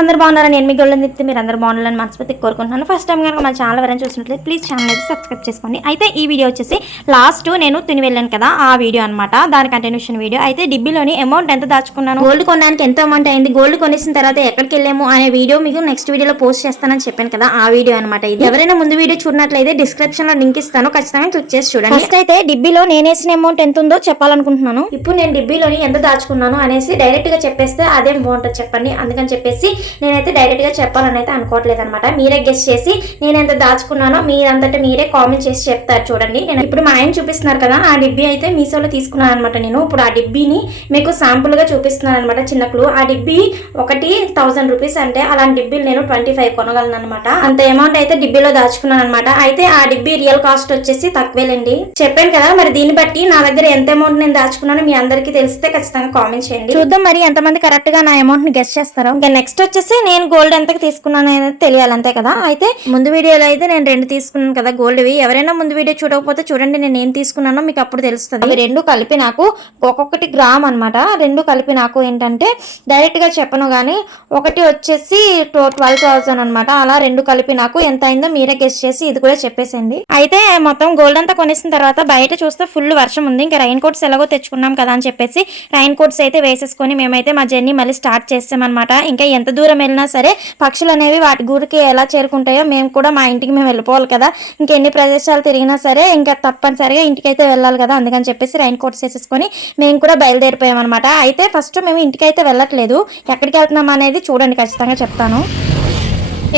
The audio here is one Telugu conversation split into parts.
అందరూ బాగున్నారని నేను మీ గోల్డెన్ చెప్తే మీరు అందరూ బాగున్నారని మనస్ఫూర్తి కోరుకుంటున్నాను. ఫస్ట్ టైం కనుక మన ఛానల్ ఎవరైనా చూసినట్లయితే ప్లీజ్ ఛానల్ అయితే సబ్స్క్రైబ్ చేసుకోండి. అయితే ఈ వీడియో వచ్చేసి లాస్ట్ నేను తిని వెళ్ళాను కదా ఆ వీడియో అనమాట దాని కంటిన్యూషన్ వీడియో అయితే డిబ్బీలోని అమౌంట్ ఎంత దాచుకున్నాను? గోల్డ్ కొనడానికి ఎంత అమౌంట్ అయింది? గోల్డ్ కొనేసిన తర్వాత ఎక్కడికి వెళ్ళాము అనే వీడియో మీకు నెక్స్ట్ వీడియోలో పోస్ట్ చేస్తానని చెప్పాను కదా ఆ వీడియో అనమాట ఇది. ఎవరైనా ముందు వీడియో చూడనట్లయితే డిస్క్రిప్షన్లో లింక్ ఇస్తాను. ఖచ్చితంగా క్లిక్ చేసి చూడండి. ఫస్ట్ అయితే డిబ్బీలో నేను వేసిన అమౌంట్ ఎంత ఉందో చెప్పాలనుకుంటున్నాను. ఇప్పుడు నేను డిబ్బీలోని ఎంత దాచుకున్నాను అనేసి డైరెక్ట్గా చెప్పేస్తే అదేం బాగుంటుంది చెప్పండి. అందుకని చెప్పేసి నేనైతే డైరెక్ట్గా చెప్పాలని అయితే అనుకోవట్లేదు అనమాట మీరే గెస్ట్ చేసి నేను ఎంత దాచుకున్నానో మీరంతటా మీరే కామెంట్ చేసి చెప్తారు చూడండి. నేను ఇప్పుడు మా ఆయన చూపిస్తున్నారు కదా ఆ డిబ్బీ అయితే మీషోలో తీసుకున్నాను అనమాట నేను. ఇప్పుడు ఆ డిబ్బీని మీకు శాంపుల్గా చూపిస్తున్నాను అనమాట చిన్న క్లూ ఆ డిబ్బీ ఒకటి థౌసండ్ రూపీస్ అంటే అలాంటి డిబ్బీలు నేను ట్వంటీ ఫైవ్ కొనగలను అనమాట అంత అమౌంట్ అయితే డిబ్బీలో దాచుకున్నాను అనమాట అయితే ఆ డిబ్బీ రియల్ కాస్ట్ వచ్చేసి తక్కువేలండి. చెప్పాను కదా మరి దీన్ని బట్టి నా దగ్గర ఎంత అమౌంట్ నేను దాచుకున్నానో మీ అందరికీ తెలిస్తే ఖచ్చితంగా కామెంట్ చేయండి. చూద్దాం మరి ఎంతమంది కరెక్ట్గా నా అమౌంట్ని గెస్ట్ చేస్తారో. ఇంకా నెక్స్ట్ వచ్చేసి నేను గోల్డ్ ఎంతకు తీసుకున్నాను అనేది తెలియాలి అంతే కదా? అయితే ముందు వీడియోలో అయితే నేను రెండు తీసుకున్నాను కదా గోల్డ్ ఇవి ఎవరైనా ముందు వీడియో చూడకపోతే చూడండి నేను ఏం తీసుకున్నానో మీకు అప్పుడు తెలుస్తుంది. అవి రెండు కలిపి నాకు ఒక్కొక్కటి గ్రామ్ అనమాట రెండు కలిపి నాకు ఏంటంటే డైరెక్ట్గా చెప్పను కానీ ఒకటి వచ్చేసి ట్వెల్వ్ థౌసండ్ అనమాట అలా రెండు కలిపి నాకు ఎంత అయిందో మీరే గెస్ట్ చేసి ఇది కూడా చెప్పేసండి అయితే మొత్తం గోల్డ్ అంతా కొనేసిన తర్వాత బయట చూస్తే ఫుల్ వర్షం ఉంది. ఇంకా రైన్ కోట్స్ ఎలాగో తెచ్చుకున్నాం కదా అని చెప్పేసి రైన్ కోట్స్ అయితే వేసేసుకొని మేమైతే మా జర్నీ మళ్ళీ స్టార్ట్ చేసామన్నమాట ఇంకా ఎంత దూరం వెళ్ళినా సరే పక్షులు అనేవి వాటి గూడికి ఎలా చేరుకుంటాయో మేము కూడా మా ఇంటికి మేము వెళ్ళిపోవాలి కదా. ఇంకా ఎన్ని ప్రదేశాలు తిరిగినా సరే ఇంకా తప్పనిసరిగా ఇంటికి అయితే వెళ్ళాలి కదా. అందుకని చెప్పేసి రైన్ కోట్స్ వేసేసుకొని మేము కూడా బయలుదేరిపోయాం అనమాట అయితే ఫస్ట్ మేము ఇంటికి అయితే వెళ్ళట్లేదు. ఎక్కడికి వెళ్తున్నాం అనేది చూడండి ఖచ్చితంగా చెప్తాను.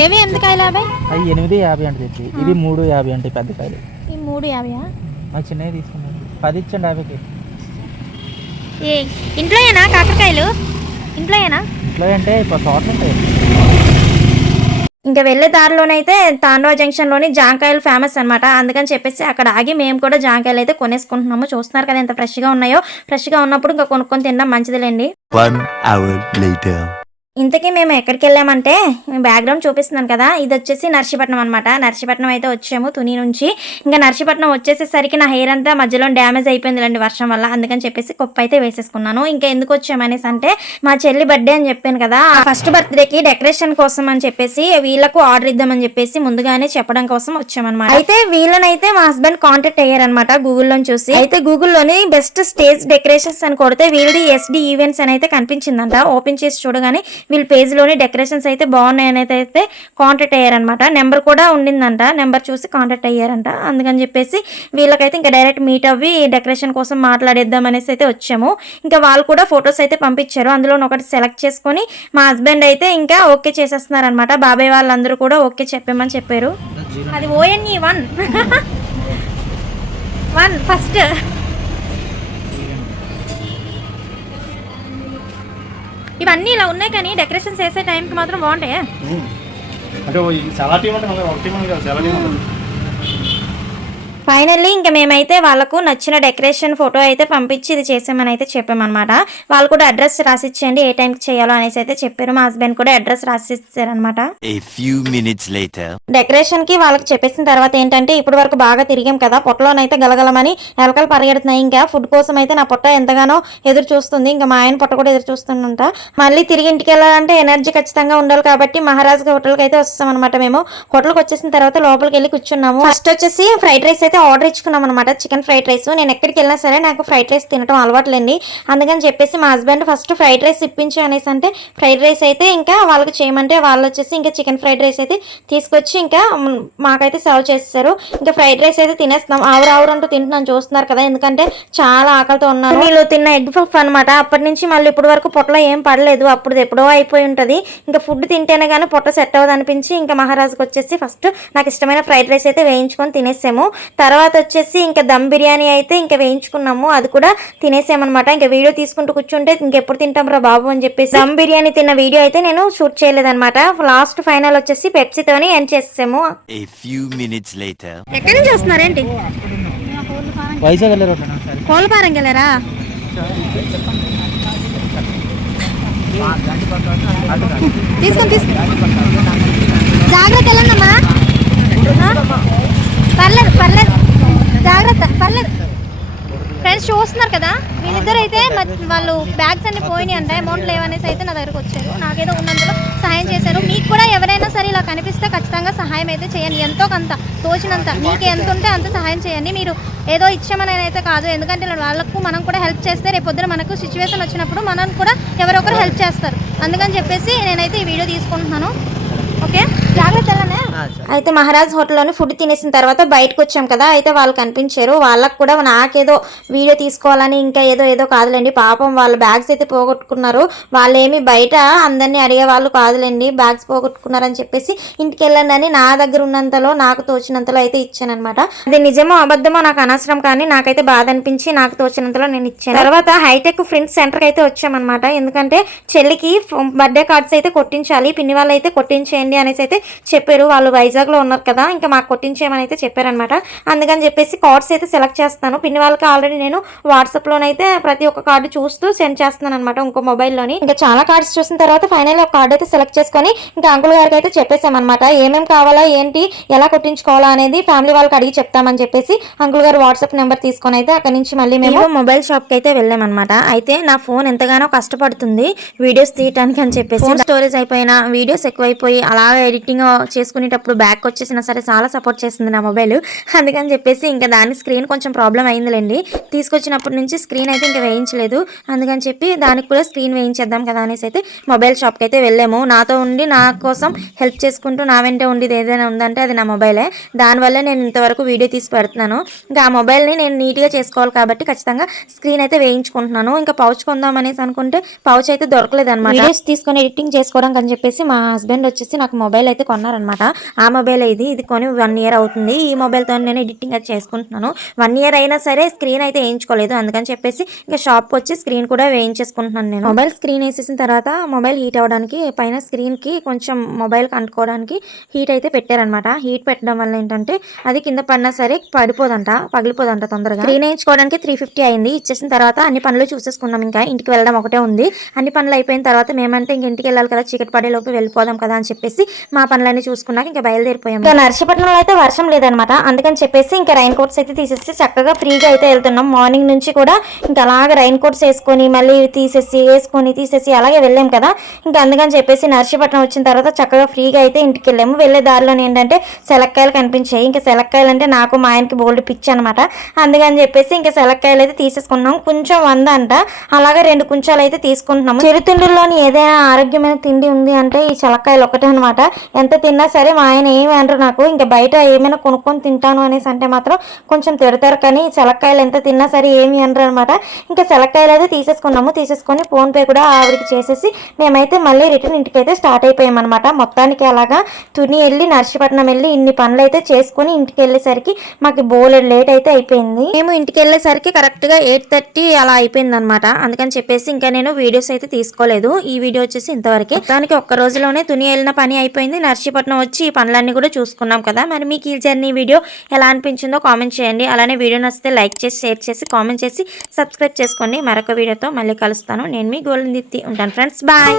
ఏవి ఎంత కాయలు యాభై? అవి ఎనిమిది యాభై అంటే ఇవి మూడు యాభై అంటే పెద్ద కాయలు. ఈ మూడు యాభైయా? మా చిన్నవి తీసుకున్నాను. పది ఇచ్చండి యాభైకి. ఇంట్లోయేనా కాకరకాయలు? ఇంట్లోయేనా? ఇంట్లో అంటే ఇప్పుడు తోటలు ఉంటాయి ఇంకా వెళ్ళే దారిలోనైతే తాండవ జంక్షన్లోని జాంకాయలు ఫేమస్ అన్నమాట. అందుకని చెప్పేసి అక్కడ ఆగి మేము కూడా జాంకాయలు అయితే కొనేసుకుంటున్నాము. చూస్తున్నారు కదా ఎంత ఫ్రెష్గా ఉన్నాయో. ఫ్రెష్గా ఉన్నప్పుడు ఇంకా కొనుక్కొని తినడం మంచిదిలేండి. One hour later. ఇంతకీ మేము ఎక్కడికి వెళ్ళామంటే బ్యాక్గ్రౌండ్ చూపిస్తున్నాను కదా ఇది వచ్చేసి నర్సీపట్నం అనమాట నర్సీపట్నం అయితే వచ్చాము తుని నుంచి. ఇంకా నర్సీపట్నం వచ్చేసేసరికి నా హెయిర్ అంతా మధ్యలో డ్యామేజ్ అయిపోయిందిలేండి వర్షం వల్ల. అందుకని చెప్పేసి కుప్ప అయితే వేసేసుకున్నాను. ఇంకా ఎందుకు వచ్చామనేసి అంటే మా చెల్లి బర్త్డే అని చెప్పాను కదా ఫస్ట్ బర్త్డేకి డెకరేషన్ కోసం అని చెప్పేసి వీళ్ళకు ఆర్డర్ ఇద్దామని చెప్పేసి ముందుగానే చెప్పడం కోసం వచ్చామన్నమాట. అయితే వీళ్ళనైతే మా హస్బెండ్ కాంటాక్ట్ అయ్యారనమాట గూగుల్లో చూసి. అయితే గూగుల్లోని బెస్ట్ స్టేజ్ డెకరేషన్స్ అని కొడితే వీళ్ళది ఎస్డి ఈవెంట్స్ అని అయితే కనిపించిందంట. ఓపెన్ చేసి చూడగానే వీళ్ళ పేజ్లోని డెకరేషన్స్ అయితే బాగున్నాయని అయితే కాంటాక్ట్ అయ్యారనమాట నెంబర్ కూడా ఉండిందంట. నెంబర్ చూసి కాంటాక్ట్ అయ్యారంట. అందుకని చెప్పేసి వీళ్ళకైతే ఇంకా డైరెక్ట్ మీట్ అవ్వి డెకరేషన్ కోసం మాట్లాడేద్దాం అనేసి అయితే వచ్చాము. ఇంకా వాళ్ళు కూడా ఫొటోస్ అయితే పంపించారు. అందులో ఒకటి సెలెక్ట్ చేసుకొని మా హస్బెండ్ అయితే ఇంకా ఓకే చేసేస్తున్నారనమాట బాబాయ్ వాళ్ళందరూ కూడా ఓకే చెప్పామని చెప్పారు. అది ఓఎన్ఈ వన్ వన్ ఫస్ట్ ఇవన్నీ ఇలా ఉన్నాయి కానీ డెకరేషన్స్ వేసే టైంకి మాత్రం బాగుంటాయి? అంటే చాలా టీం అంటే మనకి ఒక టీం కాదు చాలా టీం ఉంటుంది. ఫైనల్లీ ఇంకా మేమైతే వాళ్ళకు నచ్చిన డెకరేషన్ ఫోటో అయితే పంపించి ఇది చేసామని అయితే చెప్పామన్నమాట. వాళ్ళు కూడా అడ్రస్ రాసిచ్చేయండి ఏ టైంకి చేయాలో అనేసి అయితే చెప్పారు. మా హస్బెండ్ కూడా అడ్రస్ రాసిచ్చారనమాట later. డెకరేషన్కి వాళ్ళకి చెప్పేసిన తర్వాత ఏంటంటే ఇప్పుడు వరకు బాగా తిరిగాం కదా పొట్టలోనైతే గలగలమని ఎలకలు పరిగెడుతున్నాయి. ఇంకా ఫుడ్ కోసం అయితే నా పొట్ట ఎంతగానో ఎదురు చూస్తుంది. ఇంకా మా ఆయన పొట్ట కూడా ఎదురు చూస్తుందంట మళ్ళీ తిరిగి ఇంటికి వెళ్ళాలంటే ఎనర్జీ ఖచ్చితంగా ఉండాలి కాబట్టి మహారాజ్ హోటల్కి అయితే వస్తాం అనమాట మేము. హోటల్కి వచ్చేసిన తర్వాత లోపలికి వెళ్ళి కూర్చున్నాము. ఫస్ట్ వచ్చేసి ఫ్రైడ్ రైస్ అయితే ఆర్డర్ ఇచ్చుకున్నాం అనమాట చికెన్ ఫ్రైడ్ రైస్. నేను ఎక్కడికి వెళ్ళినా సరే నాకు ఫ్రైడ్ రైస్ తినడం అలవాట్లేండి. అందుకని చెప్పేసి మా హస్బెండ్ ఫస్ట్ ఫ్రైడ్ రైస్ ఇప్పించి అనేసి అంటే ఫ్రైడ్ రైస్ అయితే ఇంకా వాళ్ళకి చేయమంటే వాళ్ళు వచ్చేసి ఇంకా చికెన్ ఫ్రైడ్ రైస్ అయితే తీసుకొచ్చి ఇంకా మాకైతే సర్వ్ చేస్తారు. ఇంకా ఫ్రైడ్ రైస్ అయితే తినేస్తున్నాం. ఆవురు ఆవురు అంటూ తింటున్నాను చూస్తున్నారు కదా ఎందుకంటే చాలా ఆకలితో ఉన్నాను వీళ్ళు తిన్న ఎగ్ పఫ్ అనమాట అప్పటి నుంచి మళ్ళీ ఇప్పటి వరకు పొట్టలో ఏం పడలేదు. అప్పుడు ఎప్పుడో అయిపోయి ఉంటుంది. ఇంకా ఫుడ్ తింటేనే కానీ పొట్ట సెట్ అవ్వదు అనిపించి ఇంకా మహారాజుకి వచ్చేసి ఫస్ట్ నాకు ఇష్టమైన ఫ్రైడ్ రైస్ అయితే వేయించుకొని తినేసాము. తర్వాత వచ్చేసి ఇంకా దమ్ బిర్యానీ అయితే ఇంకా వేయించుకున్నాము. అది కూడా తినేసామన్నమాట. ఇంకా వీడియో తీసుకుంటూ కూర్చుంటే ఇంకెప్పుడు తింటాం రా బాబు అని చెప్పేసి దమ్ బిర్యానీ తిన్న వీడియో అయితే నేను షూట్ చేయలేదన్నమాట. లాస్ట్ ఫైనల్ వచ్చేసి పెప్సీతోని ఎండ్ చేసేసాము. ఎక్కడి నుంచి వస్తున్నారేంటి వైజాగ్ వెళ్ళారు ఒకటి ఒకసారి. కోల్పారం వెళ్ళారా? తీసుకొని తీసుకొని. జాగ్రత్త వెళ్ళండమ్మా? పర్లేదు పర్లేదు. జాగ్రత్త పర్లేదు. ఫ్రెండ్స్ చూస్తున్నారు కదా? వీళ్ళిద్దరు అయితే మ- వాళ్ళు బ్యాగ్స్ అన్ని పోయినాయి అంటే. అమౌంట్ లేవనేసి అయితే నా దగ్గరకు వచ్చారు. నాకేదో ఉన్నందులో సహాయం చేశారు. మీకు కూడా ఎవరైనా సరే ఇలా కనిపిస్తే ఖచ్చితంగా సహాయం అయితే చేయండి. ఎంతో కొంత తోచినంత. మీకు ఎంత ఉంటే అంత సహాయం చేయండి. మీరు ఏదో ఇచ్చామని అయితే కాదు. ఎందుకంటే వాళ్ళకు మనం కూడా హెల్ప్ చేస్తే రేపు పొద్దున మనకు సిచ్యువేషన్ వచ్చినప్పుడు మనం కూడా ఎవరొకరు హెల్ప్ చేస్తారు. అందుకని చెప్పేసి నేనైతే ఈ వీడియో తీసుకుంటున్నాను. ఓకే జాగ్రత్త అయితే మహారాజ్ హోటల్లోనే ఫుడ్ తినేసిన తర్వాత బయటకు వచ్చాం కదా అయితే వాళ్ళు కనిపించారు. వాళ్ళకు కూడా నాకేదో వీడియో తీసుకోవాలని ఇంకా ఏదో ఏదో కాదులేండి. పాపం వాళ్ళ బ్యాగ్స్ అయితే పోగొట్టుకున్నారు. వాళ్ళేమి బయట అందరినీ అడిగే వాళ్ళు కాదులేండి. బ్యాగ్స్ పోగొట్టుకున్నారని చెప్పేసి ఇంటికి వెళ్ళండి అని నా దగ్గర ఉన్నంతలో నాకు తోచినంతలో అయితే ఇచ్చానమాట అది నిజమో అబద్ధమో నాకు అనవసరం కానీ నాకైతే బాధ అనిపించి నాకు తోచినంతలో నేను ఇచ్చాను. తర్వాత హైటెక్ ఫ్రెండ్స్ సెంటర్కి అయితే వచ్చామన్నమాట. ఎందుకంటే చెల్లికి బర్త్డే కార్డ్స్ అయితే కొట్టించాలి పిన్ని వాళ్ళు అయితే కొట్టించేయండి అనేసి అయితే చెప్పారు. వాళ్ళు వైజాగ్లో ఉన్నారు కదా ఇంకా మాకు కొట్టించేయమని అయితే చెప్పారనమాట అందుకని చెప్పేసి కార్డ్స్ అయితే సెలెక్ట్ చేస్తాను. పిన్ని వాళ్ళకి ఆల్రెడీ నేను వాట్సాప్లోనైతే ప్రతి ఒక్క కార్డు చూస్తూ సెండ్ చేస్తున్నాను అనమాట ఇంకో మొబైల్లోని. ఇంకా చాలా కార్డ్స్ చూసిన తర్వాత ఫైనల్ ఒక కార్డు అయితే సెలెక్ట్ చేసుకొని ఇంకా అంకుల్ గారికి అయితే చెప్పేసామన్నమాట. ఏమేమి కావాలా ఏంటి ఎలా కొట్టించుకోవాలా అనేది ఫ్యామిలీ వాళ్ళకి అడిగి చెప్తామని చెప్పేసి అంకుల్ గారు వాట్సాప్ నెంబర్ తీసుకొని అయితే అక్కడ నుంచి మళ్ళీ మేము మొబైల్ షాప్కి అయితే వెళ్ళామన్నమాట. అయితే నా ఫోన్ ఎంతగానో కష్టపడుతుంది. వీడియోస్ తీయటానికి అని చెప్పేసి స్టోరేజ్ అయిపోయిన వీడియోస్ ఎక్కువైపోయి అలాగే ఎడిటింగ్ అప్పుడు బ్యాక్ వచ్చేసినా సరే చాలా సపోర్ట్ చేసింది నా మొబైల్ అందుకని చెప్పేసి ఇంకా దాని స్క్రీన్ కొంచెం ప్రాబ్లం అయిందిలేండి. తీసుకొచ్చినప్పటి నుంచి స్క్రీన్ అయితే ఇంకా వేయించలేదు. అందుకని చెప్పి దానికి కూడా స్క్రీన్ వేయించేద్దాం కదా అనేసి అయితే మొబైల్ షాప్కి అయితే వెళ్ళాము. నాతో ఉండి నా కోసం హెల్ప్ చేసుకుంటూ నా వెంట ఉండేది ఏదైనా ఉందంటే అది నా మొబైలే దానివల్ల నేను ఇంతవరకు వీడియో తీసి పెడుతున్నాను. ఇంకా ఆ మొబైల్ని నేను నీట్గా చేసుకోవాలి కాబట్టి ఖచ్చితంగా స్క్రీన్ అయితే వేయించుకుంటున్నాను. ఇంకా పౌచ్ కొందాం అనేసి అనుకుంటే పౌచ్ అయితే దొరకలేదు అనమాట వీడియోస్ తీసుకొని ఎడిటింగ్ చేసుకోవడానికి అని చెప్పేసి మా హస్బెండ్ వచ్చేసి నాకు మొబైల్ అయితే కొన్నారనమాట ఆ మొబైల్ ఇది ఇది కొని వన్ ఇయర్ అవుతుంది. ఈ మొబైల్తో నేను ఎడిటింగ్ అది చేసుకుంటున్నాను. వన్ ఇయర్ అయినా సరే స్క్రీన్ అయితే వేయించుకోలేదు. అందుకని చెప్పేసి ఇంకా షాప్కి వచ్చి స్క్రీన్ కూడా వేయించేసుకుంటున్నాను నేను. మొబైల్ స్క్రీన్ వేసేసిన తర్వాత మొబైల్ హీట్ అవ్వడానికి పైన స్క్రీన్కి కొంచెం మొబైల్ అంటుకోవడానికి హీట్ అయితే పెట్టారనమాట. హీట్ పెట్టడం వల్ల ఏంటంటే అది కింద పడినా సరే పడిపోదంట పగిలిపోదంట తొందరగా. స్క్రీన్ వేయించుకోవడానికి త్రీ ఫిఫ్టీ అయింది. ఇచ్చేసిన తర్వాత అన్ని పనులు చూసేసుకున్నాం. ఇంకా ఇంటికి వెళ్ళడం ఒకటే ఉంది. అన్ని పనులు అయిపోయిన తర్వాత మేమంటే ఇంక ఇంటికి వెళ్ళాలి కదా చీకటి పడే లోపు వెళ్ళిపోదాం కదా అని చెప్పేసి మా పనులన్నీ చూసుకున్నాక ఇంకా బయలుదేరిపోయాం. ఇంకా నర్సపట్నంలో అయితే వర్షం లేదనమాట. అందుకని చెప్పేసి ఇంకా రైన్ కోట్స్ అయితే తీసేసి చక్కగా ఫ్రీగా అయితే వెళ్తున్నాం. మార్నింగ్ నుంచి కూడా ఇంకా అలాగ రైన్ కోట్స్ వేసుకొని మళ్ళీ తీసేసి వేసుకొని తీసేసి అలాగే వెళ్ళాం కదా. ఇంకా అందుకని చెప్పేసి నర్సీపట్నం వచ్చిన తర్వాత చక్కగా ఫ్రీగా అయితే ఇంటికి వెళ్ళాము. వెళ్ళే దారిలో ఏంటంటే సెలక్కాయలు కనిపించాయి. ఇంకా సెలక్కాయలు అంటే నాకు మా ఆయనకి బోల్డ్ పిచ్చి అనమాట. అందుకని చెప్పేసి ఇంకా సెలక్కాయలు అయితే తీసేసుకున్నాం. కొంచెం వంద అంట. అలాగే రెండు కుంచాలు అయితే తీసుకుంటున్నాము. చిరుతిండుల్లోని ఏదైనా ఆరోగ్యమైన తిండి ఉంది అంటే ఈ సెలక్కాయలు ఒకటే అనమాట. ఎంత తిన్నా సరే ఆయన ఏమి అనరు నాకు ఇంకా బయట ఏమైనా కొనుక్కొని తింటాను అనేసి అంటే మాత్రం కొంచెం తిడతారు. కానీ సెలక్కాయలు ఎంత తిన్నా సరే ఏమి అనరు అనమాట. ఇంకా సెలక్కాయలు అయితే తీసేసుకున్నాము. తీసేసుకొని ఫోన్పే కూడా ఆవిడకి చేసేసి మేమైతే మళ్ళీ రిటర్న్ ఇంటికి అయితే స్టార్ట్ అయిపోయామన్నమాట మొత్తానికి అలాగా తుని వెళ్ళి నర్సీపట్నం వెళ్ళి ఇన్ని పనులు అయితే చేసుకొని ఇంటికి వెళ్ళేసరికి మాకు బోలెడ్ లేట్ అయితే అయిపోయింది. మేము ఇంటికి వెళ్ళేసరికి కరెక్ట్గా ఎయిట్ థర్టీ అలా అయిపోయింది అనమాట. అందుకని చెప్పేసి ఇంకా నేను వీడియోస్ అయితే తీసుకోలేదు. ఈ వీడియో వచ్చేసి ఇంతవరకే. దానికి ఒక్క రోజులోనే తుని వెళ్ళిన పని అయిపోయింది. నర్సీపట్నం వచ్చి పనులన్నీ కూడా చూసుకున్నాం కదా. మరి మీకు ఈ జర్నీ వీడియో ఎలా అనిపించిందో కామెంట్ చేయండి. అలానే వీడియో నచ్చితే లైక్ చేసి షేర్ చేసి కామెంట్ చేసి సబ్స్క్రైబ్ చేసుకోండి. మరొక వీడియోతో మళ్ళీ కలుస్తాను. నేను మీ గోల్డెన్ దీప్తి ఉంటాను ఫ్రెండ్స్. బాయ్.